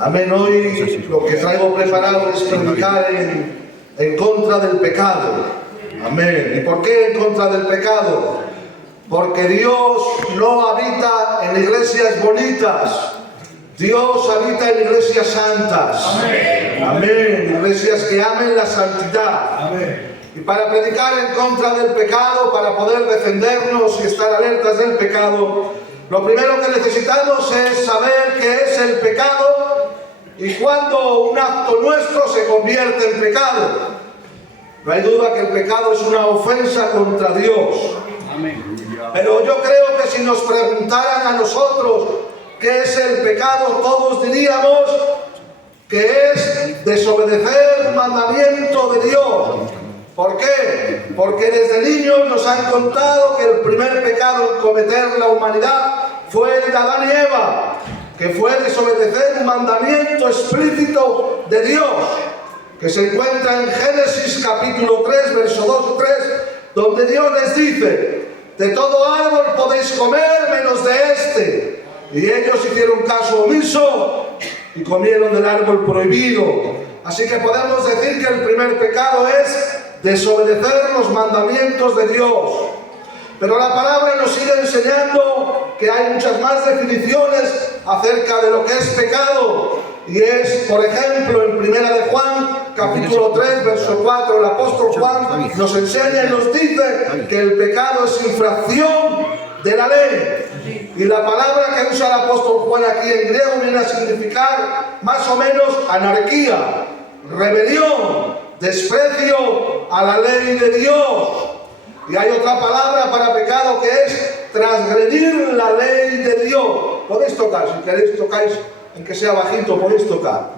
Amén. Hoy lo que traigo preparado es predicar en contra del pecado. Amén. ¿Y por qué en contra del pecado? Porque Dios no habita en iglesias bonitas. Dios habita en iglesias santas. Amén. Amén. Iglesias que amen la santidad. Amén. Y para predicar en contra del pecado, para poder defendernos y estar alertas del pecado, lo primero que necesitamos es saber qué es el pecado y cuándo un acto nuestro se convierte en pecado. No hay duda que el pecado es una ofensa contra Dios. Amén. Pero yo creo que si nos preguntaran a nosotros qué es el pecado, todos diríamos que es desobedecer un mandamiento de Dios. ¿Por qué? Porque desde niños nos han contado que el primer pecado en cometer la humanidad fue el de Adán y Eva, que fue desobedecer un mandamiento explícito de Dios, que se encuentra en Génesis capítulo 3, verso 2 y 3, donde Dios les dice: de todo árbol podéis comer menos de este. Y ellos hicieron caso omiso y comieron del árbol prohibido. Así que podemos decir que el primer pecado es desobedecer los mandamientos de Dios. Pero la palabra nos sigue enseñando que hay muchas más definiciones acerca de lo que es pecado. Y es, por ejemplo, en Primera de Juan, capítulo 3, verso 4, el apóstol Juan nos enseña y nos dice que el pecado es infracción de la ley. Y la palabra que usa el apóstol Juan aquí en griego viene a significar más o menos anarquía, rebelión, desprecio a la ley de Dios. Y hay otra palabra para pecado que es transgredir la ley de Dios. Podéis tocar, si queréis tocáis, en que sea bajito, podéis tocar.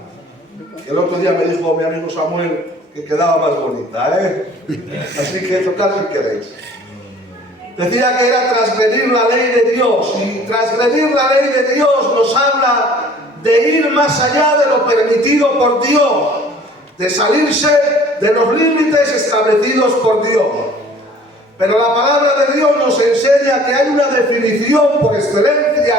El otro día me dijo mi amigo Samuel que quedaba más bonita, Así que tocad si queréis. Decía que era transgredir la ley de Dios. Y transgredir la ley de Dios nos habla de ir más allá de lo permitido por Dios, de salirse de los límites establecidos por Dios. Pero la palabra de Dios nos enseña que hay una definición por excelencia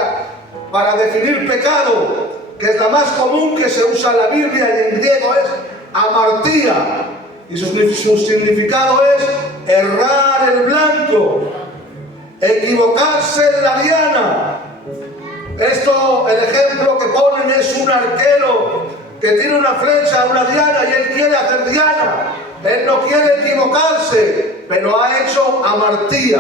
para definir pecado, que es la más común que se usa en la Biblia y en griego es amartía. Y su significado es errar el blanco, equivocarse en la diana. Esto, el ejemplo que ponen es un arquero que tiene una flecha, una diana, y él quiere hacer diana. Él no quiere equivocarse, pero ha hecho amartía,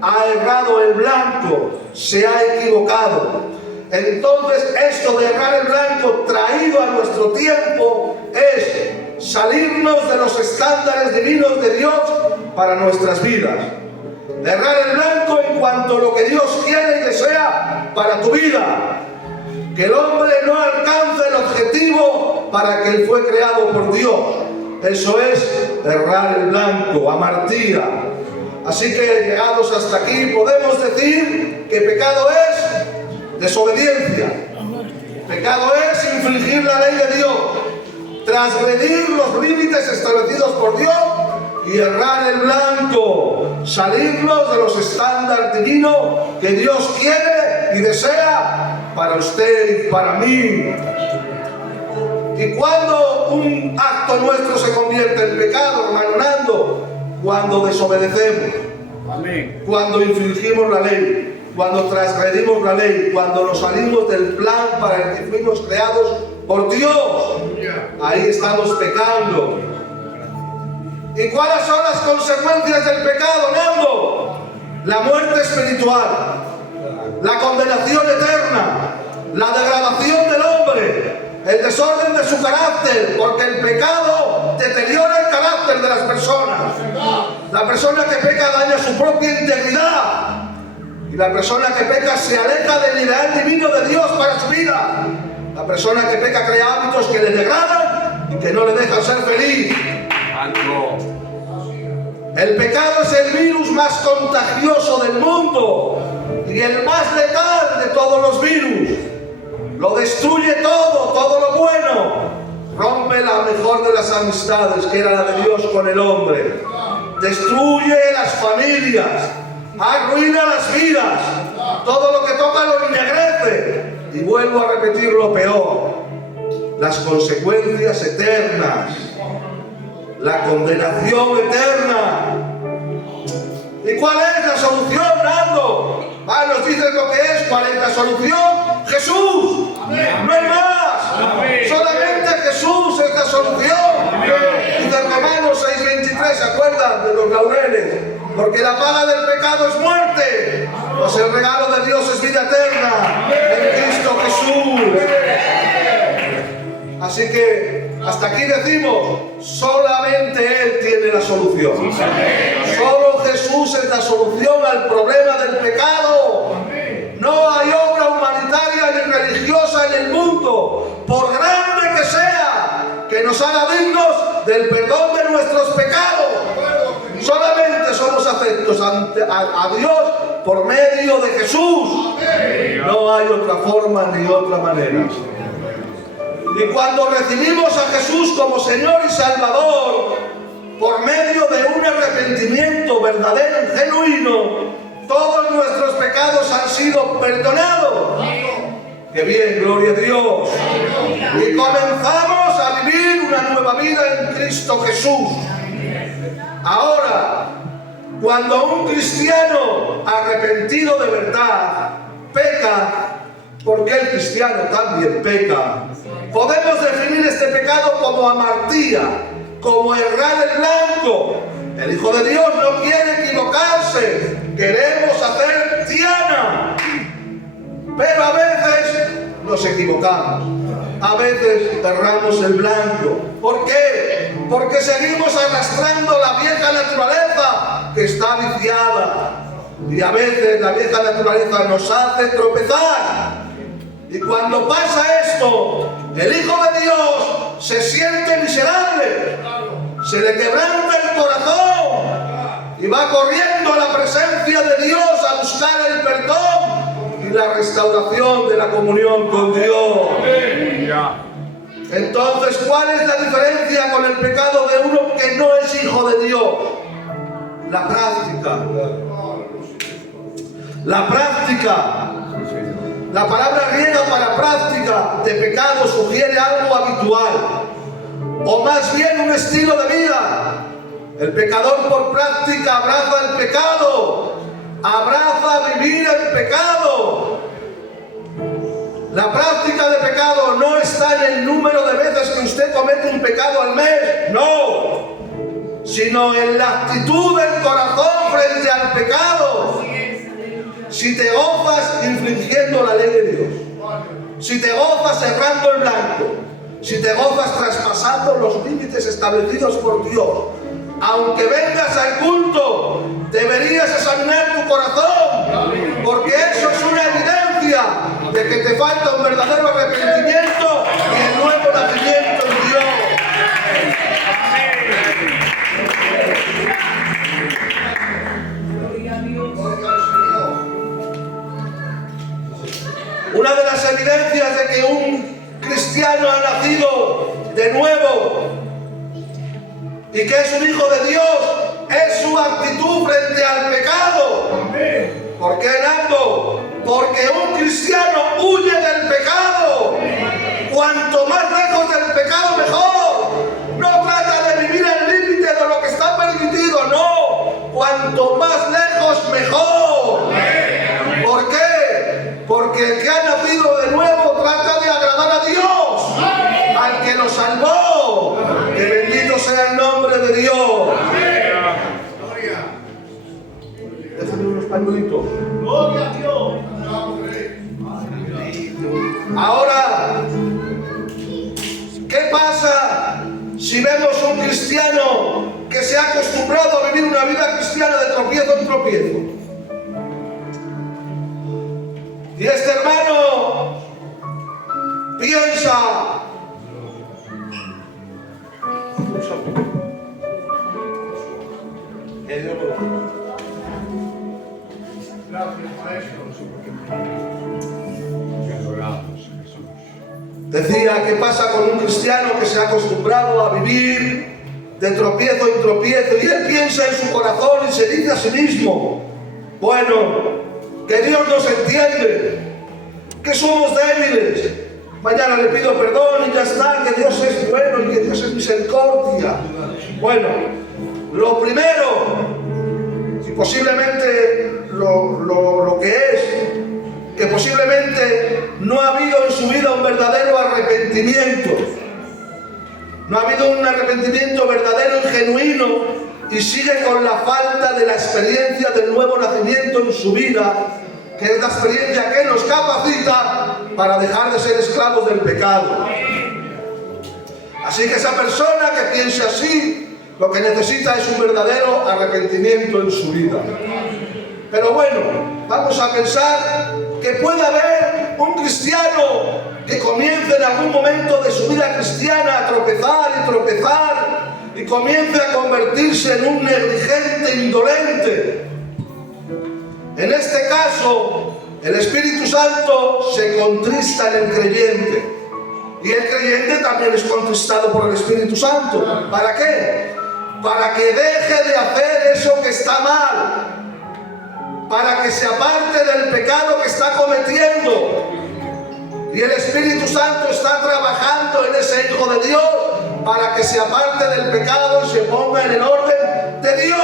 ha errado el blanco, se ha equivocado. Entonces, esto de errar el blanco traído a nuestro tiempo es salirnos de los estándares divinos de Dios para nuestras vidas. Errar el blanco en cuanto a lo que Dios quiere y desea para tu vida. Que el hombre no alcance el objetivo para que él fue creado por Dios. Eso es errar el blanco, amartía. Así que llegados hasta aquí podemos decir que pecado es desobediencia. Pecado es infringir la ley de Dios, transgredir los límites establecidos por Dios y errar el blanco, salirnos de los estándares divinos que Dios quiere y desea para usted y para mí. ¿Y cuando un acto nuestro se convierte en pecado, hermano Nando? Cuando desobedecemos. Amén. Cuando infringimos la ley, cuando transgredimos la ley, cuando nos salimos del plan para el que fuimos creados por Dios. Ahí estamos pecando. ¿Y cuáles son las consecuencias del pecado, Nando? La muerte espiritual, la condenación eterna, la degradación del hombre, el desorden de su carácter, porque el pecado deteriora el carácter de las personas. La persona que peca daña su propia integridad, y la persona que peca se aleja del ideal divino de Dios para su vida. La persona que peca crea hábitos que le degradan y que no le dejan ser feliz. El pecado es el virus más contagioso del mundo y el más letal de todos los virus. Lo destruye todo, todo lo bueno. Rompe la mejor de las amistades, que era la de Dios con el hombre. Destruye las familias, arruina las vidas. Todo lo que toca lo ennegrece. Y vuelvo a repetir lo peor. las consecuencias eternas, la condenación eterna. ¿Y cuál es la solución, Nando? Nos dices lo que es. ¿Cuál es la solución? Jesús. No hay más. Solamente Jesús es la solución. Dice Romanos 6:23, ¿se acuerdan de los laureles? Porque la paga del pecado es muerte, pues el regalo de Dios es vida eterna en Cristo Jesús. Así que hasta aquí decimos, solamente Él tiene la solución. Solo Jesús es la solución al problema del pecado. No hay obra humanitaria ni religiosa en el mundo, por grande que sea, que nos haga dignos del perdón de nuestros pecados. Solamente somos afectos a Dios por medio de Jesús. No hay otra forma ni otra manera. Y cuando recibimos a Jesús como Señor y Salvador, por medio de un arrepentimiento verdadero y genuino, todos nuestros pecados han sido perdonados. ¡Qué bien, gloria a Dios! Y comenzamos a vivir una nueva vida en Cristo Jesús. Ahora, cuando un cristiano arrepentido de verdad peca, porque el cristiano también peca, podemos definir este pecado como amartía, como errar el blanco. El Hijo de Dios no quiere equivocarse, queremos hacer diana, pero a veces nos equivocamos, a veces erramos el blanco. ¿Por qué? Porque seguimos arrastrando la vieja naturaleza que está viciada, y a veces la vieja naturaleza nos hace tropezar. Y cuando pasa esto, el Hijo de Dios se siente miserable, se le quebranta el corazón y va corriendo a la presencia de Dios a buscar el perdón y la restauración de la comunión con Dios. Entonces, ¿cuál es la diferencia con el pecado de uno que no es hijo de Dios? La práctica. La práctica. La palabra griega para práctica de pecado sugiere algo habitual, o más bien un estilo de vida. El pecador por práctica abraza el pecado, abraza vivir el pecado. La práctica de pecado no está en el número de veces que usted comete un pecado al mes, no, sino en la actitud del corazón frente al pecado. Si te gozas infringiendo la ley de Dios, si te gozas errando el blanco, si te gozas traspasando los límites establecidos por Dios, aunque vengas al culto, deberías examinar tu corazón, porque eso es una evidencia de que te falta un verdadero arrepentimiento y el nuevo nacimiento en Dios. Una de las evidencias de que un cristiano ha nacido de nuevo y que es un hijo de Dios es su actitud frente al pecado. ¿Por qué, Nando? Porque un cristiano huye del pecado. Cuanto más lejos del pecado, mejor. No trata de vivir al límite de lo que está permitido, no. Cuanto más lejos, mejor. ¿Por qué? Porque el que ha nacido de nuevo trata de agradar a Dios, al que lo salvó. Que bendito sea el nombre de Dios. Déjame unos pañuelitos. Gloria a Dios. Ahora, ¿qué pasa si vemos un cristiano que se ha acostumbrado a vivir una vida cristiana de tropiezo en tropiezo? Y este hermano piensa, que Dios lo bendiga. Decía, ¿qué pasa con un cristiano que se ha acostumbrado a vivir de tropiezo en tropiezo? Y él piensa en su corazón y se dice a sí mismo, bueno, que Dios nos entiende, que somos débiles, Mañana le pido perdón y ya está, que Dios es bueno y que Dios es misericordia. Bueno, lo primero, y posiblemente lo que es, que posiblemente no ha habido en su vida un verdadero arrepentimiento. No ha habido un arrepentimiento verdadero y genuino y sigue con la falta de la experiencia del nuevo nacimiento en su vida, que es la experiencia que nos capacita para dejar de ser esclavos del pecado. Así que esa persona que piense así, lo que necesita es un verdadero arrepentimiento en su vida. Pero bueno, vamos a pensar que puede haber un cristiano que comience en algún momento de su vida cristiana a tropezar y comience a convertirse en un negligente indolente. En este caso, el Espíritu Santo se contrista en el creyente. Y el creyente también es contristado por el Espíritu Santo. ¿Para qué? Para que deje de hacer eso que está mal. Para que se aparte del pecado que está cometiendo. Y el Espíritu Santo está trabajando en ese hijo de Dios para que se aparte del pecado y se ponga en el orden de Dios.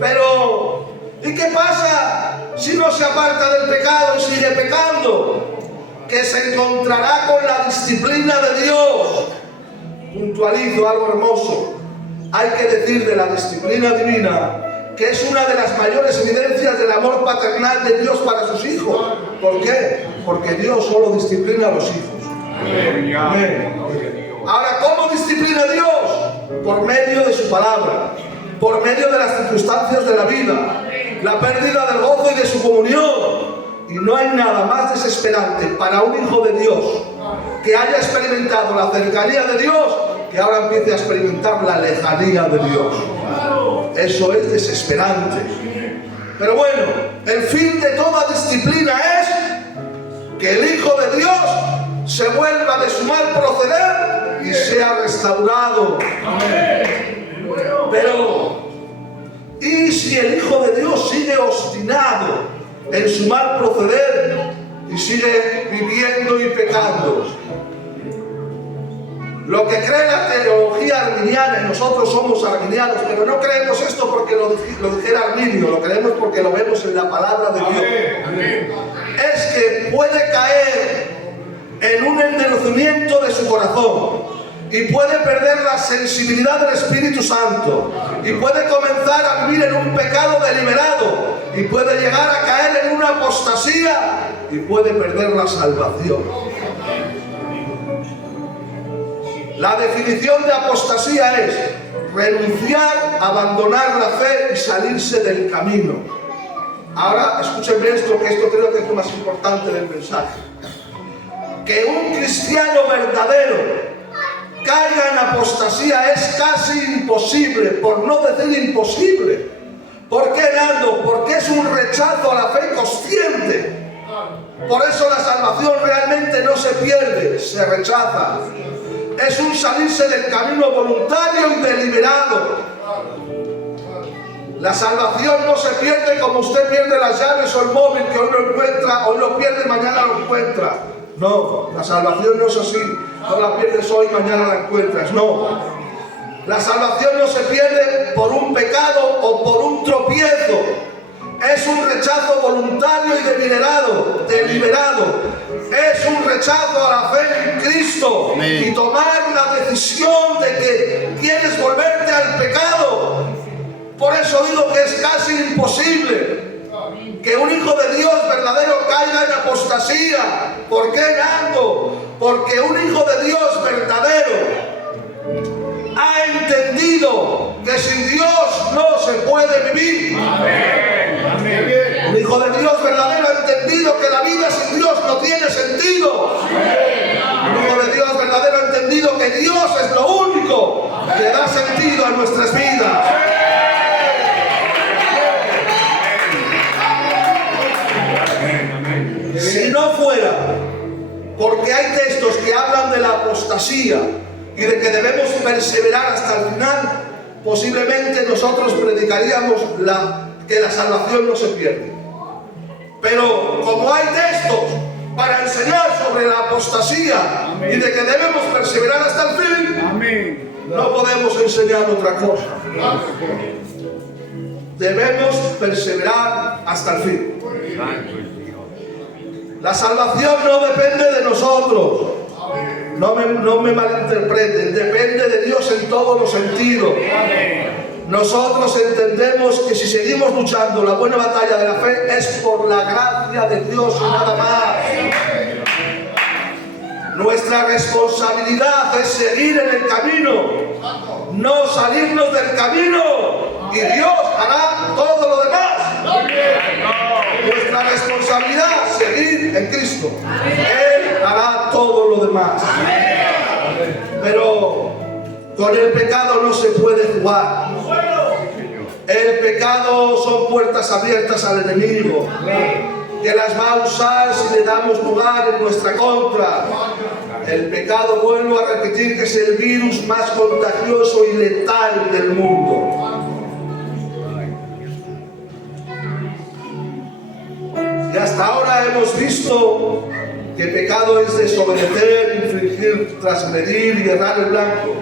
Pero, ¿y qué pasa si no se aparta del pecado y sigue pecando? Que se encontrará con la disciplina de Dios. Puntualizo algo hermoso. Hay que decir de la disciplina divina que es una de las mayores evidencias del amor paternal de Dios para sus hijos. ¿Por qué? Porque Dios solo disciplina a los hijos. Amén. Ahora, ¿cómo disciplina a Dios? Por medio de su palabra, por medio de las circunstancias de la vida, la pérdida del gozo y de su comunión. Y no hay nada más desesperante para un hijo de Dios que haya experimentado la cercanía de Dios, que ahora empiece a experimentar la lejanía de Dios. Eso es desesperante. Pero bueno, el fin de toda disciplina es que el Hijo de Dios se vuelva de su mal proceder y sea restaurado. Pero, ¿y si el Hijo de Dios sigue obstinado en su mal proceder y sigue viviendo y pecando? Lo que cree la teología arminiana, y nosotros somos arminianos, pero no creemos esto porque lo dijera Arminio, lo creemos porque lo vemos en la palabra de Dios. Es que puede caer en un endurecimiento de su corazón y puede perder la sensibilidad del Espíritu Santo y puede comenzar a vivir en un pecado deliberado y puede llegar a caer en una apostasía y puede perder la salvación. La definición de apostasía es renunciar, abandonar la fe y salirse del camino. Ahora, escúchenme esto, que esto creo que es lo más importante del mensaje. Que un cristiano verdadero caiga en apostasía es casi imposible, por no decir imposible. ¿Por qué, Nando? Porque es un rechazo a la fe consciente. Por eso la salvación realmente no se pierde, se rechaza. Es un salirse del camino voluntario y deliberado. La salvación no se pierde como usted pierde las llaves o el móvil, que hoy lo encuentra, hoy lo pierde, mañana lo encuentra. No, la salvación no es así. No la pierdes hoy, mañana la encuentras. No. La salvación no se pierde por un pecado o por un tropiezo. Es un rechazo voluntario y deliberado. Es un rechazo a la fe en Cristo. Amén. Y tomar la decisión de que quieres volverte al pecado. Por eso digo que es casi imposible que un hijo de Dios verdadero caiga en apostasía. ¿Por qué, Nando? Porque un hijo de Dios verdadero ha entendido que sin Dios no se puede vivir. Amén. Amén. Un hijo de Dios verdadero ha entendido que la vida sin Dios no tiene sentido. Amén. Un hijo de Dios verdadero ha entendido que Dios es lo único que da sentido a nuestras vidas. Si no fuera porque hay textos que hablan de la apostasía y de que debemos perseverar hasta el final, posiblemente nosotros predicaríamos que la salvación no se pierde. Pero como hay textos para enseñar sobre la apostasía y de que debemos perseverar hasta el fin, no podemos enseñar otra cosa. Debemos perseverar hasta el fin. La salvación no depende de nosotros. No me malinterpreten, depende de Dios en todos los sentidos. Nosotros entendemos que si seguimos luchando la buena batalla de la fe es por la gracia de Dios y nada más. Nuestra responsabilidad es seguir en el camino, no salirnos del camino, y Dios hará todo lo demás. Nuestra responsabilidad es seguir en Cristo. Él hará todo lo demás. Pero con el pecado no se puede jugar. El pecado son puertas abiertas al enemigo, que las va a usar si le damos lugar en nuestra contra. El pecado, vuelvo a repetir, que es el virus más contagioso y letal del mundo. Y hasta ahora hemos visto que pecado es desobedecer, infringir, transgredir y errar el blanco.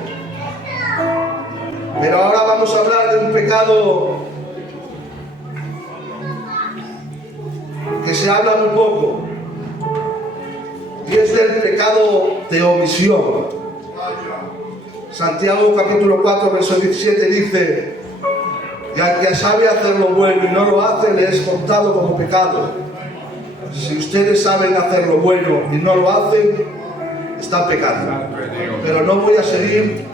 Pero ahora vamos a hablar de un pecado que se habla muy poco, y es del pecado de omisión. Santiago capítulo 4 verso 17 dice: y al que sabe hacer lo bueno y no lo hace, le es contado como pecado. Si ustedes saben hacer lo bueno y no lo hacen, están pecando. Pero no voy a seguir,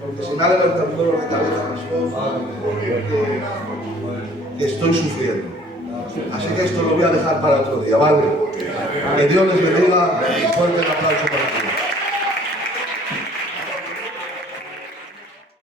porque si me ha levantado el dolor de cabeza, que estoy sufriendo. Así que esto lo voy a dejar para otro día, ¿vale? Que Dios les bendiga y fuerte el aplauso para ti.